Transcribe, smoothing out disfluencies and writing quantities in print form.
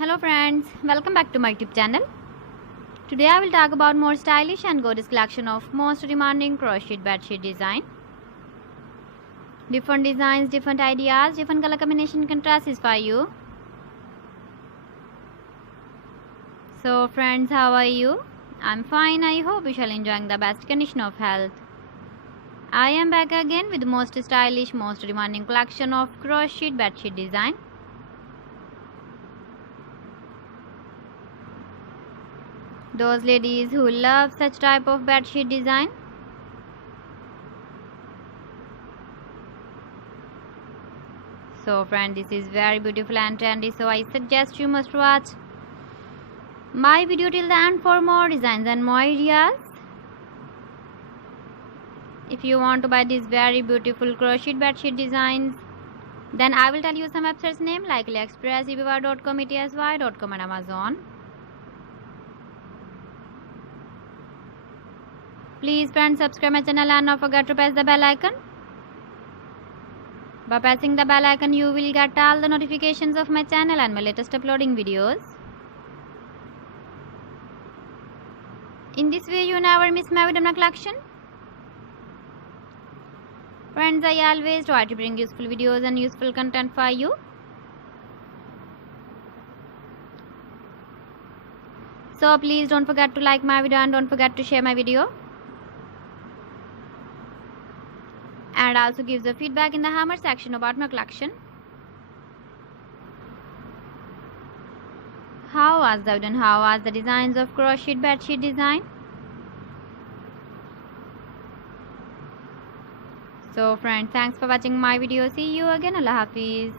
Hello friends, welcome back to my YouTube channel. Today I will talk about more stylish and gorgeous collection of most demanding crochet bedsheet design. Different designs, different ideas, different color combination can satisfy you. So friends, how are you? I'm fine. I hope you shall enjoying the best condition of health. I am back again with the most stylish, most demanding collection of crochet bedsheet design. Those ladies who love such type of bedsheet design. So friend, this is very beautiful and trendy, so I suggest you must watch my video till the end for more designs and more ideas. If you want to buy these very beautiful crochet bedsheet designs, then I will tell you some websites name like AliExpress, eBay.com, ETSY.com and Amazon. Please friends, subscribe my channel and not forget to press the bell icon. By pressing the bell icon, you will get all the notifications of my channel and my latest uploading videos. In this way, you never miss my video collection. Friends, I always try to bring useful videos and useful content for you. So please don't forget to like my video and don't forget to share my video. And also give the feedback in the hammer section about my collection. How was the video and how was the designs of crochet bedsheet design? So friends, thanks for watching my video. See you again. Allah Hafiz.